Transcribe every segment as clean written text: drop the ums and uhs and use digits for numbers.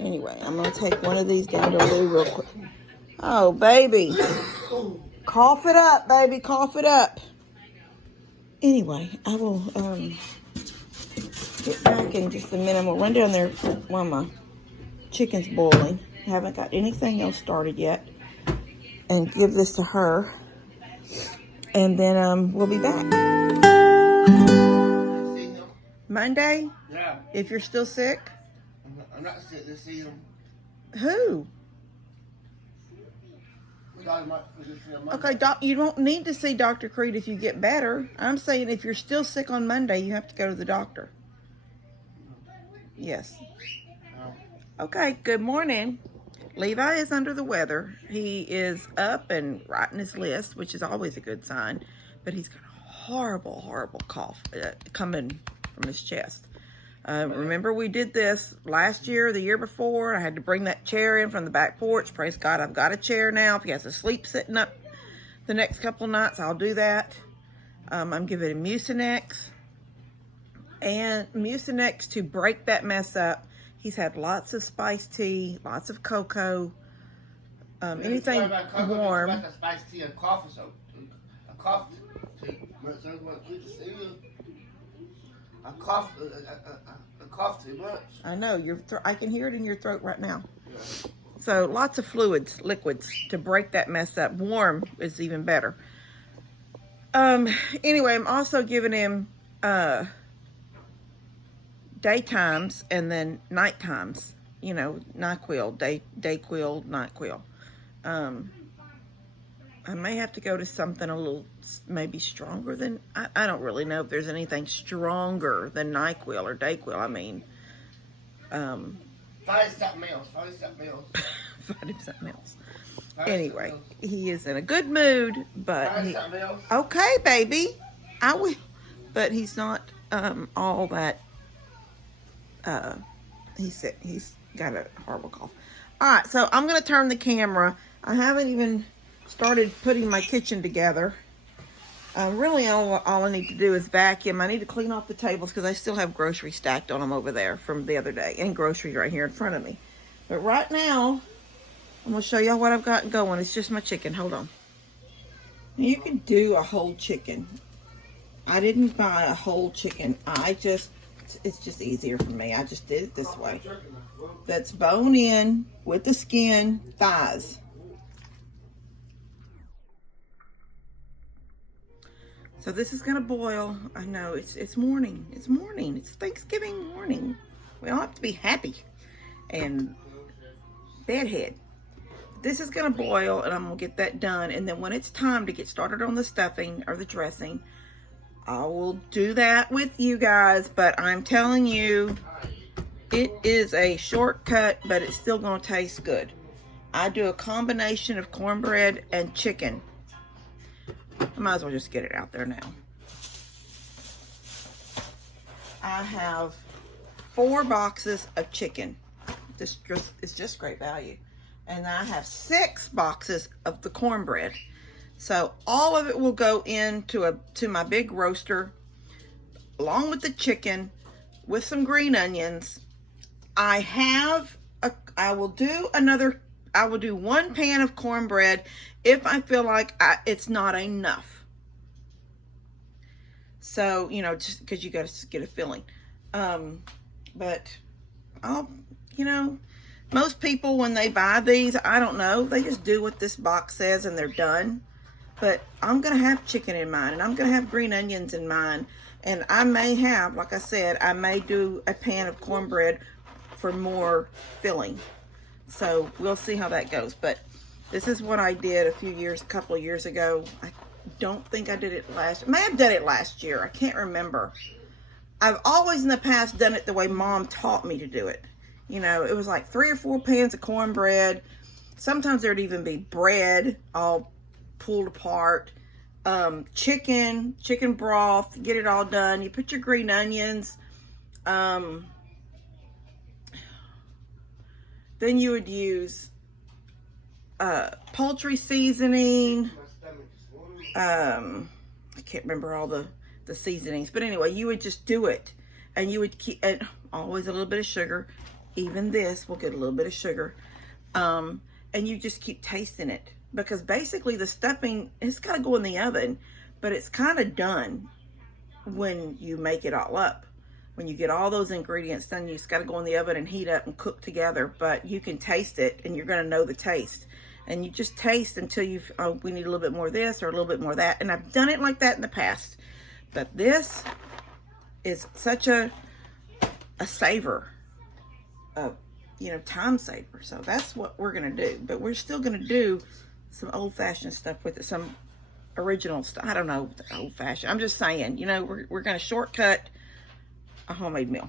Anyway, I'm going to take one of these down to Lou real quick. Oh, baby. Cough it up, baby. Cough it up. Anyway, I will get back in just a minute. I'm going to run down there while my chicken's boiling. I haven't got anything else started yet. And give this to her. And then we'll be back. Monday? Yeah. If you're still sick? I'm not sick to see them. Who? Okay, you don't need to see Dr. Creed if you get better. I'm saying if you're still sick on Monday, you have to go to the doctor. Yes. Okay, good morning. Levi is under the weather. He is up and writing his list, which is always a good sign. But he's got a horrible, horrible cough coming from his chest. Remember we did this last year, the year before. I had to bring that chair in from the back porch. Praise God, I've got a chair now. If he has to sleep sitting up the next couple of nights, I'll do that. I'm giving him Mucinex. And Mucinex to break that mess up. He's had lots of spiced tea, lots of cocoa, anything warm. A spiced tea and coffee, so a cough tea. I cough too much. I know, I can hear it in your throat right now. Yeah. So lots of liquids to break that mess up. Warm is even better. Anyway, I'm also giving him daytimes and then night times. You know, NyQuil, Dayquil, NyQuil. I may have to go to something a little maybe stronger than, I don't really know if there's anything stronger than NyQuil or Dayquil. I mean, find something else. Find him something else. Anyway, he is in a good mood, but okay, baby, I will. But he's not all that. He's sick. He's got a horrible cough. All right, so I'm gonna turn the camera. I haven't even started putting my kitchen together. Really all I need to do is vacuum. I need to clean off the tables because I still have groceries stacked on them over there from the other day, and groceries right here in front of me. But right now, I'm going to show y'all what I've got going. It's just my chicken. Hold on. You can do a whole chicken. I didn't buy a whole chicken. It's just easier for me. I just did it this way. That's bone in with the skin, thighs. So this is gonna boil. I know it's morning. It's morning. It's Thanksgiving morning. We all have to be happy and bedhead. This is gonna boil, and I'm gonna get that done. And then when it's time to get started on the stuffing or the dressing, I will do that with you guys. But I'm telling you, it is a shortcut, but it's still gonna taste good. I do a combination of cornbread and chicken. I might as well just get it out there now. I have 4 boxes of chicken. This is just great value. And I have 6 boxes of the cornbread. So all of it will go into my big roaster along with the chicken with some green onions. I will do 1 pan of cornbread if I feel like it's not enough. So, you know, just because you got to get a filling. But most people when they buy these, I don't know, they just do what this box says and they're done. But I'm going to have chicken in mine, and I'm going to have green onions in mine. And I may have, like I said, I may do a pan of cornbread for more filling. So we'll see how that goes. But this is what I did a couple of years ago. I don't think I did it I may have done it last year. I can't remember. I've always in the past done it the way Mom taught me to do it. You know, it was like 3 or 4 pans of cornbread. Sometimes there'd even be bread all pulled apart. Chicken broth, get it all done. You put your green onions. Then you would use poultry seasoning. I can't remember all the seasonings, but anyway, you would just do it, and you would keep, and always a little bit of sugar, even this will get a little bit of sugar. And you just keep tasting it, because basically the stuffing, it's got to go in the oven, but it's kind of done when you make it all up. When you get all those ingredients done, you just got to go in the oven and heat up and cook together. But you can taste it, and you're going to know the taste. And you just taste until you, oh, we need a little bit more of this or a little bit more of that. And I've done it like that in the past. But this is such a saver, you know, time saver. So that's what we're going to do. But we're still going to do some old-fashioned stuff with it, some original stuff. I don't know, old-fashioned. I'm just saying, you know, we're going to shortcut a homemade meal.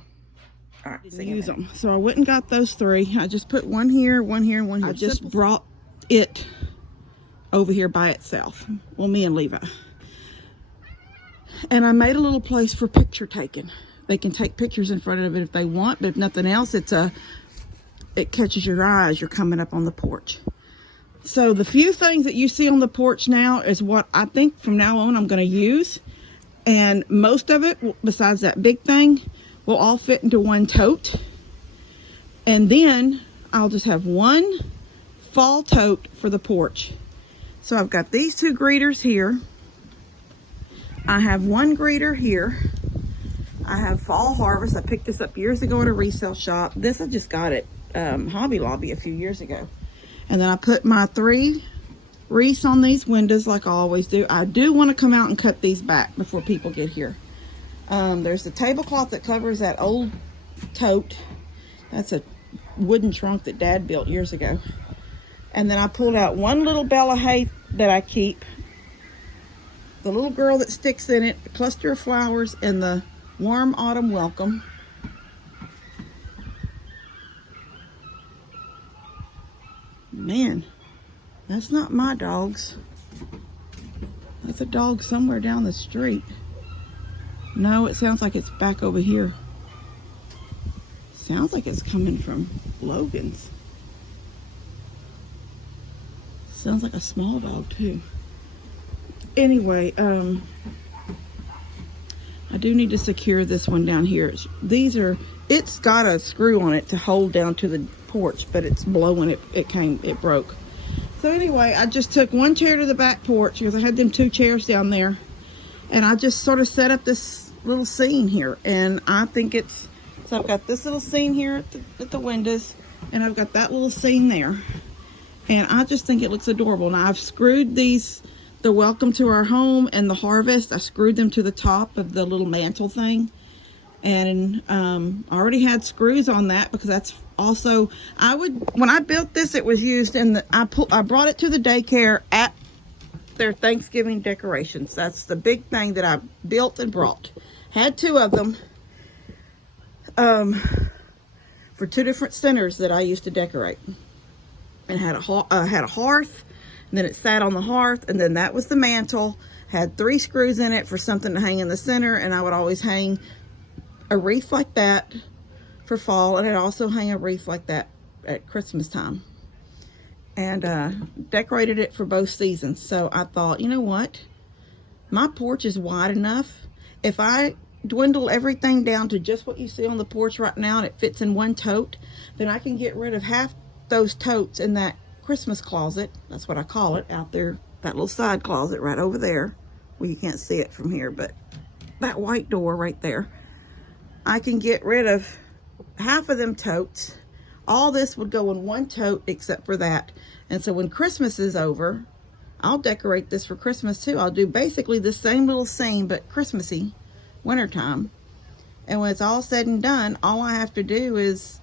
All right, didn't use them. So I went and got those 3. I just put one here, one here, and one here. I just brought it over here by itself. Well, me and Levi. And I made a little place for picture taking. They can take pictures in front of it if they want, but if nothing else, it catches your eye as you're coming up on the porch. So the few things that you see on the porch now is what I think from now on I'm going to use. And most of it, besides that big thing, will all fit into one tote. And then I'll just have one fall tote for the porch. So I've got these 2 greeters here. I have one greeter here. I have Fall Harvest. I picked this up years ago at a resale shop. This I just got at Hobby Lobby a few years ago. And then I put my 3 wreaths on these windows like I always do. I do want to come out and cut these back before people get here. There's the tablecloth that covers that old tote. That's a wooden trunk that Dad built years ago. And then I pulled out one little bale of hay that I keep. The little girl that sticks in it, a cluster of flowers, and the warm autumn welcome. Man, that's not my dogs. That's a dog somewhere down the street. No, it sounds like it's back over here. Sounds like it's coming from Logan's. Sounds like a small dog too. Anyway, I do need to secure this one down here. It's got a screw on it to hold down to the porch, but it's blowing, it broke. So anyway, I just took one chair to the back porch because I had them 2 chairs down there, and I just sort of set up this little scene here. And I think so I've got this little scene here at the windows, and I've got that little scene there. And I just think it looks adorable. Now I've screwed these, the welcome to our home and the harvest, I screwed them to the top of the little mantle thing. And I already had screws on that because that's also, when I built this, it was used in I brought it to the daycare at their Thanksgiving decorations. That's the big thing that I built and brought. Had 2 of them for 2 different centers that I used to decorate. And had a hearth, and then it sat on the hearth, and then that was the mantle. Had 3 screws in it for something to hang in the center, and I would always hang a wreath like that for fall, and I'd also hang a wreath like that at Christmas time. And decorated it for both seasons. So I thought, you know what? My porch is wide enough. If I dwindle everything down to just what you see on the porch right now, and it fits in one tote, then I can get rid of half those totes in that Christmas closet. That's what I call it out there, that little side closet right over there. Well, you can't see it from here, but that white door right there. I can get rid of half of them totes. All this would go in one tote except for that. And so when Christmas is over, I'll decorate this for Christmas too. I'll do basically the same little scene, but Christmassy, wintertime. And when it's all said and done, all I have to do is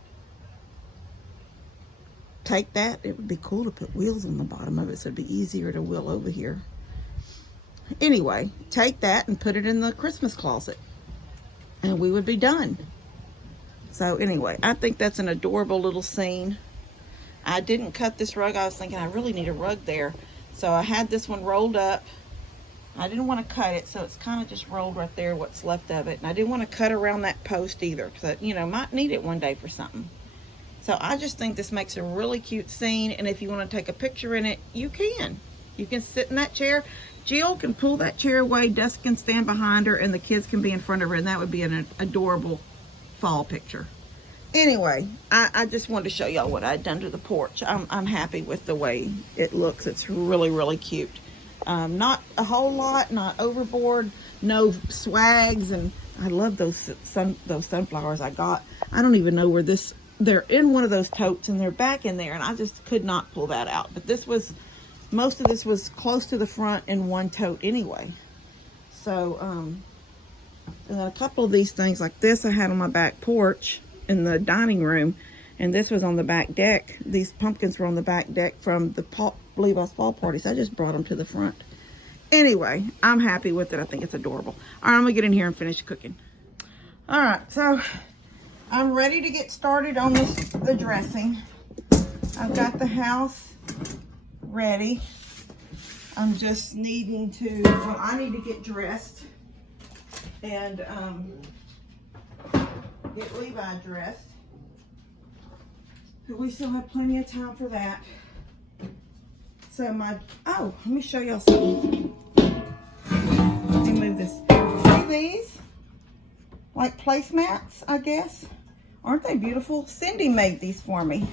take that. It would be cool to put wheels on the bottom of it so it'd be easier to wheel over here. Anyway, take that and put it in the Christmas closet, and we would be done. So anyway, I think that's an adorable little scene. I didn't cut this rug. I was thinking I really need a rug there. So I had this one rolled up. I didn't want to cut it, so it's kind of just rolled right there, what's left of it. And I didn't want to cut around that post either, because I, might need it one day for something. So I just think this makes a really cute scene, and if you want to take a picture in it, you can. You can sit in that chair. Jill can pull that chair away, Dust can stand behind her, and the kids can be in front of her, and that would be an adorable fall picture. Anyway, I just wanted to show y'all what I'd done to the porch. I'm happy with the way it looks. It's really, really cute. Not a whole lot, not overboard, no swags, and I love those sunflowers I got. I don't even know where they're in one of those totes and they're back in there, and I just could not pull that out. But most of this was close to the front in one tote anyway. So, and then a couple of these things like this I had on my back porch in the dining room, and this was on the back deck. These pumpkins were on the back deck from the Levi's fall party, so I just brought them to the front. Anyway, I'm happy with it. I think it's adorable. All right, I'm gonna get in here and finish cooking. All right, so I'm ready to get started on the dressing. I've got the house ready. I'm just needing to, well, I need to get dressed and get Levi dressed. But we still have plenty of time for that. So let me show y'all something. Let me move this. See these? Like placemats, I guess. Aren't they beautiful? Cindy made these for me.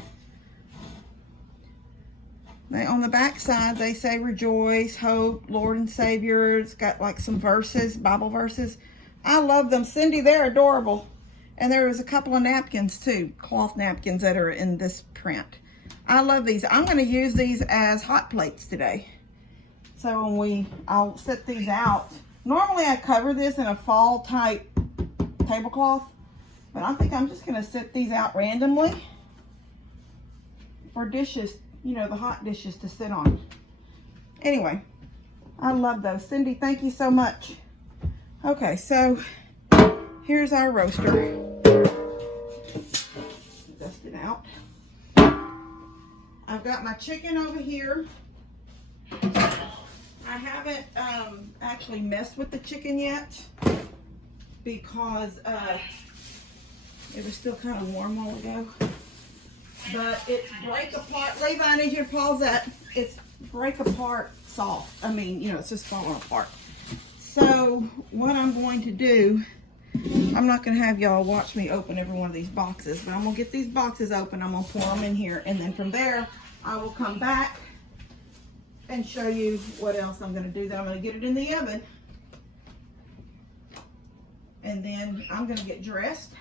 On the back side, they say rejoice, hope, Lord and Savior. It's got like some verses, Bible verses. I love them. Cindy, they're adorable. And there was a couple of napkins too, cloth napkins that are in this print. I love these. I'm going to use these as hot plates today. So I'll set these out. Normally I cover this in a fall type tablecloth, but I think I'm just going to set these out randomly for dishes, you know, the hot dishes to sit on. Anyway, I love those. Cindy, thank you so much. Okay, so here's our roaster. Dust it out. I've got my chicken over here. I haven't actually messed with the chicken yet because it was still kind of warm a while ago. But it's break apart. Levi, I need you to pause that. It's break apart soft. I mean, you know, it's just falling apart. So what I'm going to do, I'm not going to have y'all watch me open every one of these boxes, but I'm going to get these boxes open. I'm going to pour them in here, and then from there, I will come back and show you what else I'm going to do. Then I'm going to get it in the oven, and then I'm going to get dressed.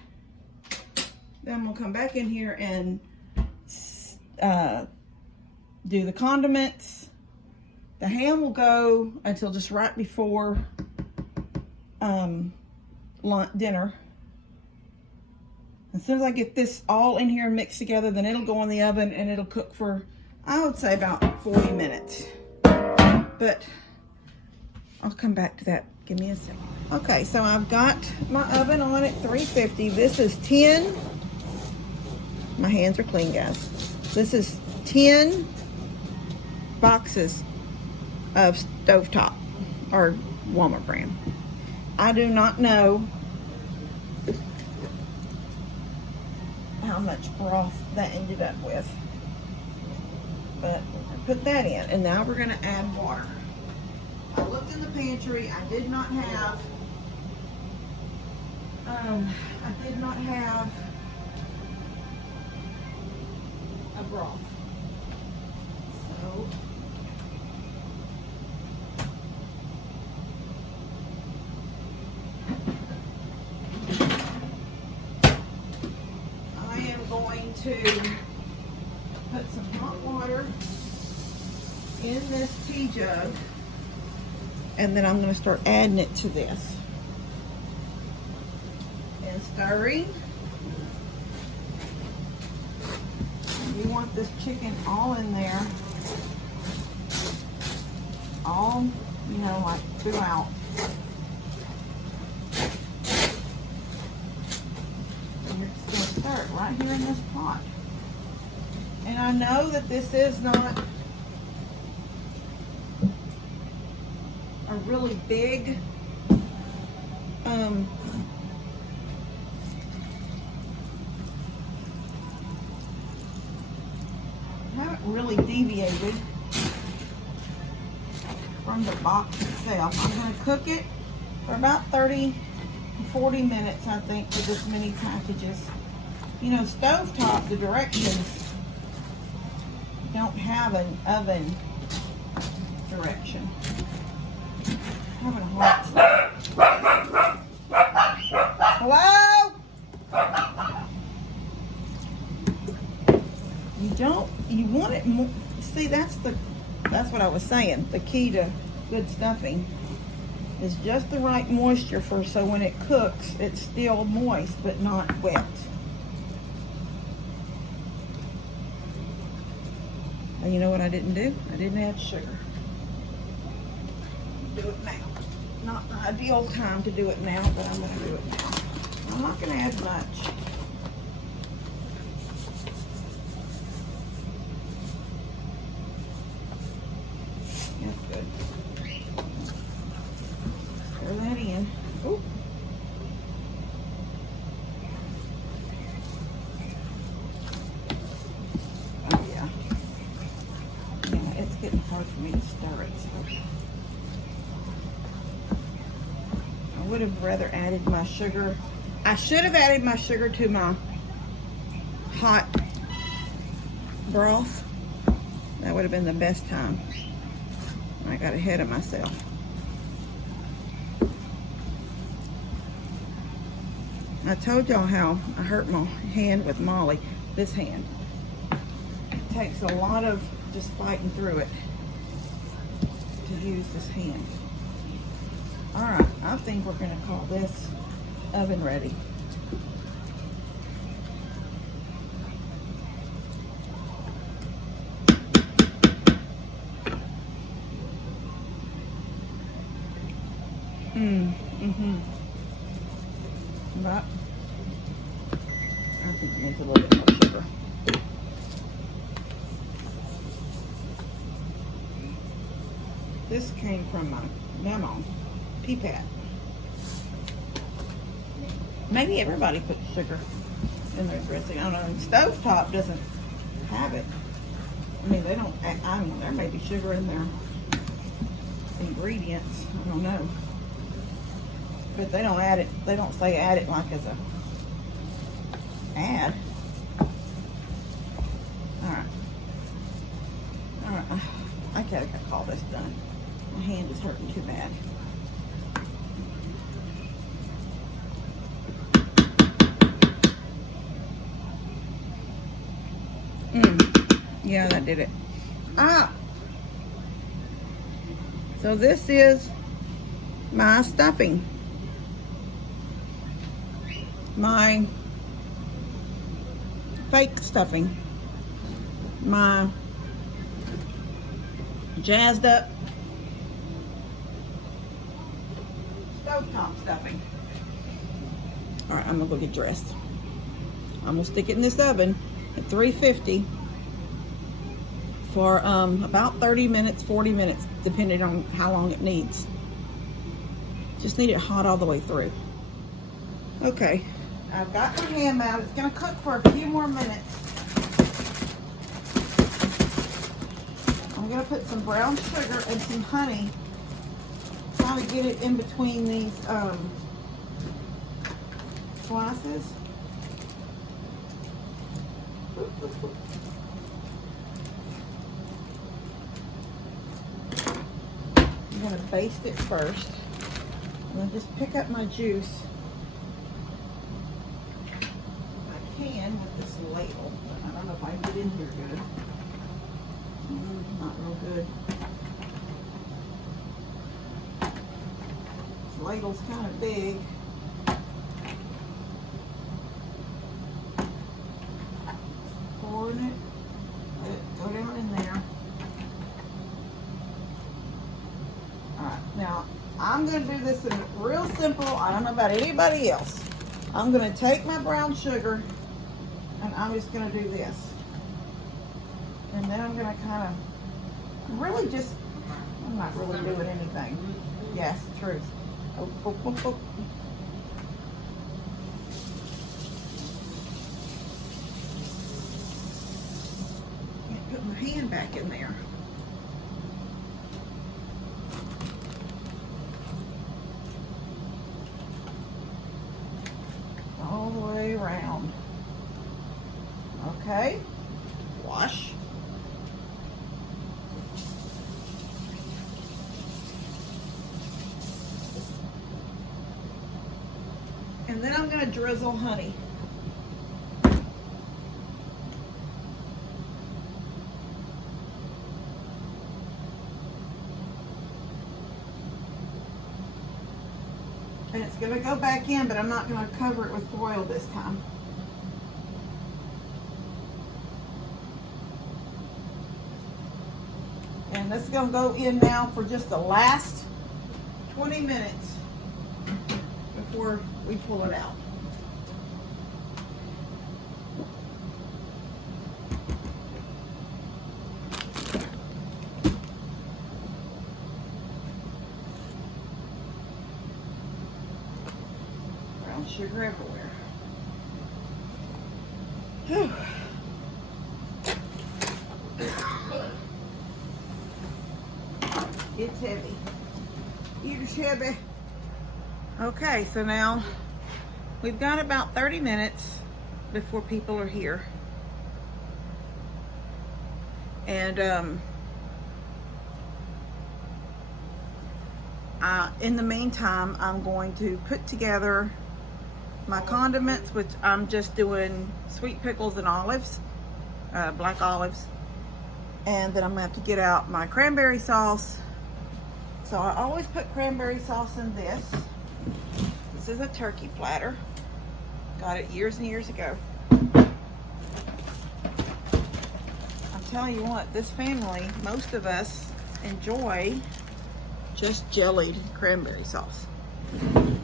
Then I'm going to come back in here and do the condiments. The ham will go until just right before dinner. As soon as I get this all in here and mixed together, then it'll go in the oven and it'll cook for, I would say, about 40 minutes. But I'll come back to that. Give me a second. Okay, so I've got my oven on at 350. This is 10. My hands are clean, guys. This is 10 boxes of stovetop or Walmart brand. I do not know how much broth that ended up with, but I put that in, and now we're going to add water. I looked in the pantry. I did not have a broth. So I am going to put some hot water in this tea jug, and then I'm going to start adding it to this and stirring. You want this chicken all in there, all, you know, like throughout. And you're just going to stir it right here in this pot. And I know that this is not a really big haven't really deviated from the box itself. I'm going to cook it for about 30 to 40 minutes, I think, for this many packages. You know, stovetop, the directions don't have an oven direction. I'm having a hard time. Hello? You want it more. See, that's what I was saying. The key to good stuffing is just the right moisture so when it cooks, it's still moist but not wet. And you know what I didn't do? I didn't add sugar. Do it now. Not the ideal time to do it now, but I'm going to do it now. I'm not going to add much. That's good. Throw that in. Ooh. Oh yeah. Yeah, it's getting hard for me to stir it. So I would have rather added my sugar. I should have added my sugar to my hot broth. That would have been the best time. I got ahead of myself. I told y'all how I hurt my hand with Molly. This hand. It takes a lot of just fighting through it to use this hand. Alright, I think we're going to call this oven ready. But I think it needs a little bit more sugar. This came from my memo, Peapad. Maybe everybody puts sugar in their dressing. I don't know. Stovetop doesn't have it. I mean, they don't. I mean, there may be sugar in their ingredients. I don't know. But they don't add it. They don't say add it like as a add. All right. All right. I gotta call this done. My hand is hurting too bad. Yeah, that did it. So this is my stuffing. My fake stuffing. My jazzed up stovetop stuffing. All right, I'm gonna go get dressed. I'm gonna stick it in this oven at 350 for about 30 minutes, 40 minutes, depending on how long it needs. Just need it hot all the way through. Okay, I've got my ham out. It's gonna cook for a few more minutes. I'm gonna put some brown sugar and some honey. Try to get it in between these slices. I'm gonna baste it first. And then just pick up my juice. I can with this ladle, but I don't know if I can get in here good. Not real good. This ladle's kind of big. Pouring it. Let it go down in there. Alright, now I'm going to do this in real simple. I don't know about anybody else. I'm going to take my brown sugar and I'm just going to do this. And then I'm going to kind of really just, I'm not really doing anything. Yes, truth. Oh, oh, oh, oh. Can't put my hand back in there. All the way around. Okay, wash. And then I'm gonna drizzle honey. And it's gonna go back in, but I'm not gonna cover it with foil this time. And that's gonna go in now for just the last 20 minutes before we pull it out. Brown sugar everywhere. Whew. It's heavy. Eater's heavy. Okay, so now we've got about 30 minutes before people are here. And in the meantime, I'm going to put together my condiments, which I'm just doing sweet pickles and olives, black olives. And then I'm gonna have to get out my cranberry sauce. So I always put cranberry sauce in this. This is a turkey platter. Got it years and years ago. I'm telling you what, this family, most of us enjoy just jellied cranberry sauce.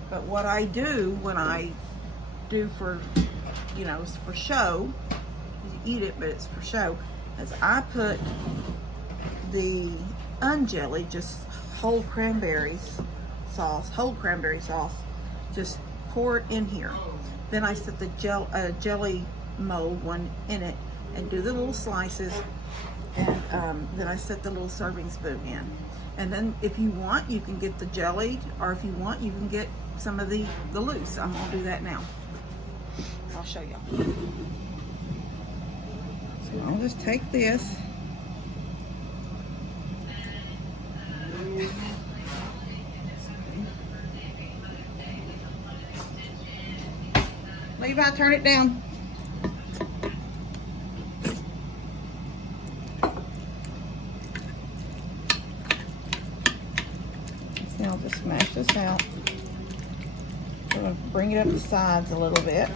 But what I do when I do for, you know, for show, you eat it, but it's for show, is I put the unjellied, just whole cranberry sauce, just pour it in here. Then I set the jelly mold one in it and do the little slices, and then I set the little serving spoon in. And then if you want, you can get the jellied, or if you want, you can get some of the loose. I'm gonna do that now. I'll show y'all. So I'll just take this. Levi, turn it down. Now I'll just smash this out. I'm going to bring it up the sides a little bit.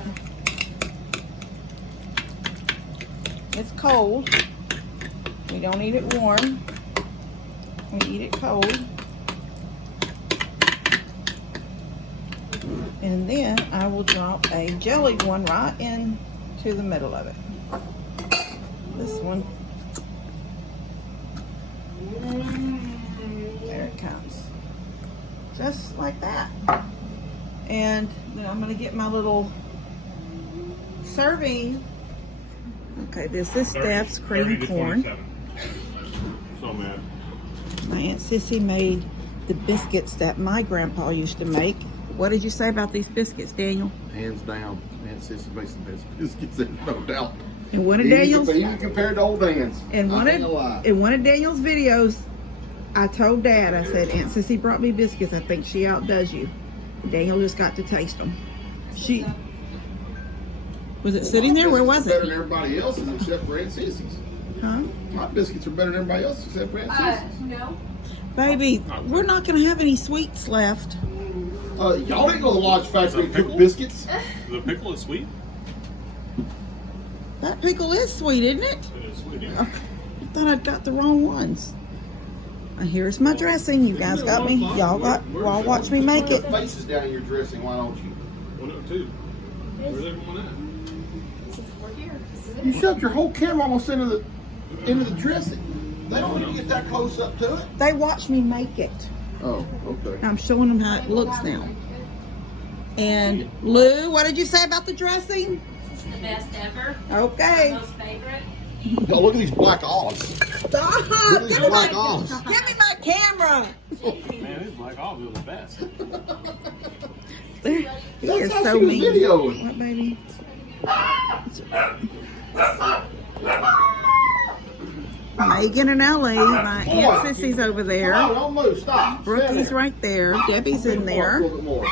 It's cold. We don't eat it warm. We eat it cold. And then I will drop a jellied one right into the middle of it. This one. There it comes. Just like that. And then I'm going to get my little serving. Okay, this is Steph's cream corn. So mad. My Aunt Sissy made the biscuits that my grandpa used to make. What did you say about these biscuits, Daniel? Hands down, Aunt Sissy makes the best biscuits, there's no doubt. And one of Daniel's, Even compared to old Dan's. in one of Daniel's videos, I told Dad, I said, Aunt Sissy brought me biscuits. I think she outdoes you. Daniel just got to taste them. She was it sitting there? Where was Better it? than everybody else's except for Aunt Sissy's. Huh? My biscuits are better than everybody else's except for Aunt Sissy's. No. Baby, we're not gonna have any sweets left. Y'all didn't go to the Lodge Factory and cook biscuits. The pickle is sweet? That pickle is sweet, isn't it? It is sweet, Oh, yeah. I thought I'd got the wrong ones. And here's my dressing. You guys got me. Y'all watch me make it. Faces down in your dressing, why don't you? 102. Where's everyone at? We're here. This is it. You shoved your whole camera almost into the dressing. They don't need to get that close up to it. They watch me make it. Oh, okay. I'm showing them how it looks now. And Lou, what did you say about the dressing? This is the best ever. Okay. My most favorite. Yo, look at these black olives. Stop! Look at these Give me black my, olives. give me my camera. Man, these black olives are the best. He is That's how so she was mean. videoing. What, baby? Megan and Ellie. My Aunt Sissy's over Come there. on, don't move. Stop. Brookie's right there. Debbie's in A there. little bit more.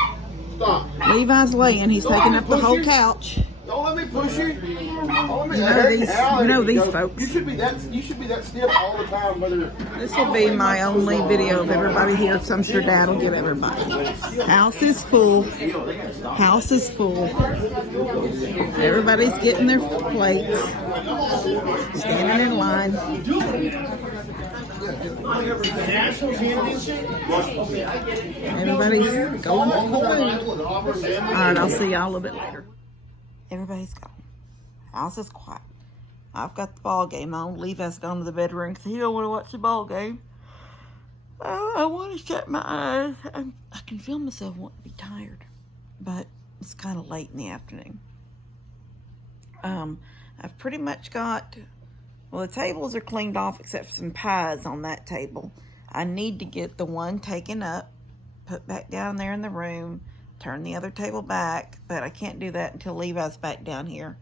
Stop. Levi's laying. He's taking up the whole couch. Don't let me push you. Don't let me. You know There these- now, you know there these go. folks. You should be that stiff all the time, whether. This will be my only video of everybody here. Some sure Dad will get everybody. House is full. House is full. Everybody's getting their plates. Standing in line. Everybody's going for the food. Alright, I'll see y'all a little bit later. Everybody's gone. House is quiet. I've got the ball game on. Levi's gone to the bedroom because he don't want to watch the ball game. I want to shut my eyes. I can feel myself wanting to be tired, but it's kind of late in the afternoon. I've pretty much got, well, the tables are cleaned off except for some pies on that table. I need to get the one taken up, put back down there in the room, turn the other table back, but I can't do that until Levi's back down here.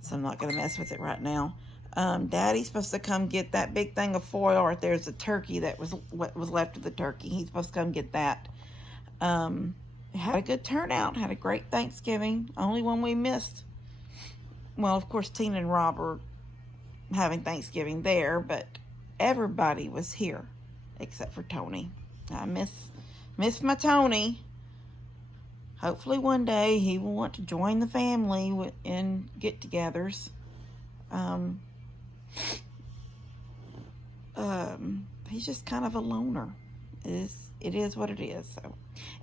So I'm not going to mess with it right now. Daddy's supposed to come get that big thing of foil right there's a turkey that was what was left of the turkey. He's supposed to come get that. Had a good turnout. Had a great Thanksgiving. Only one we missed. Well, of course, Tina and Rob are having Thanksgiving there, but everybody was here except for Tony. I miss my Tony. Hopefully one day he will want to join the family in get-togethers. He's just kind of a loner. It is what it is. So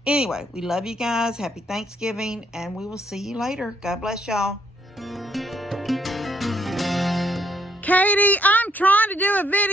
anyway, we love you guys. Happy Thanksgiving, and we will see you later. God bless y'all. Katie, I'm trying to do a video.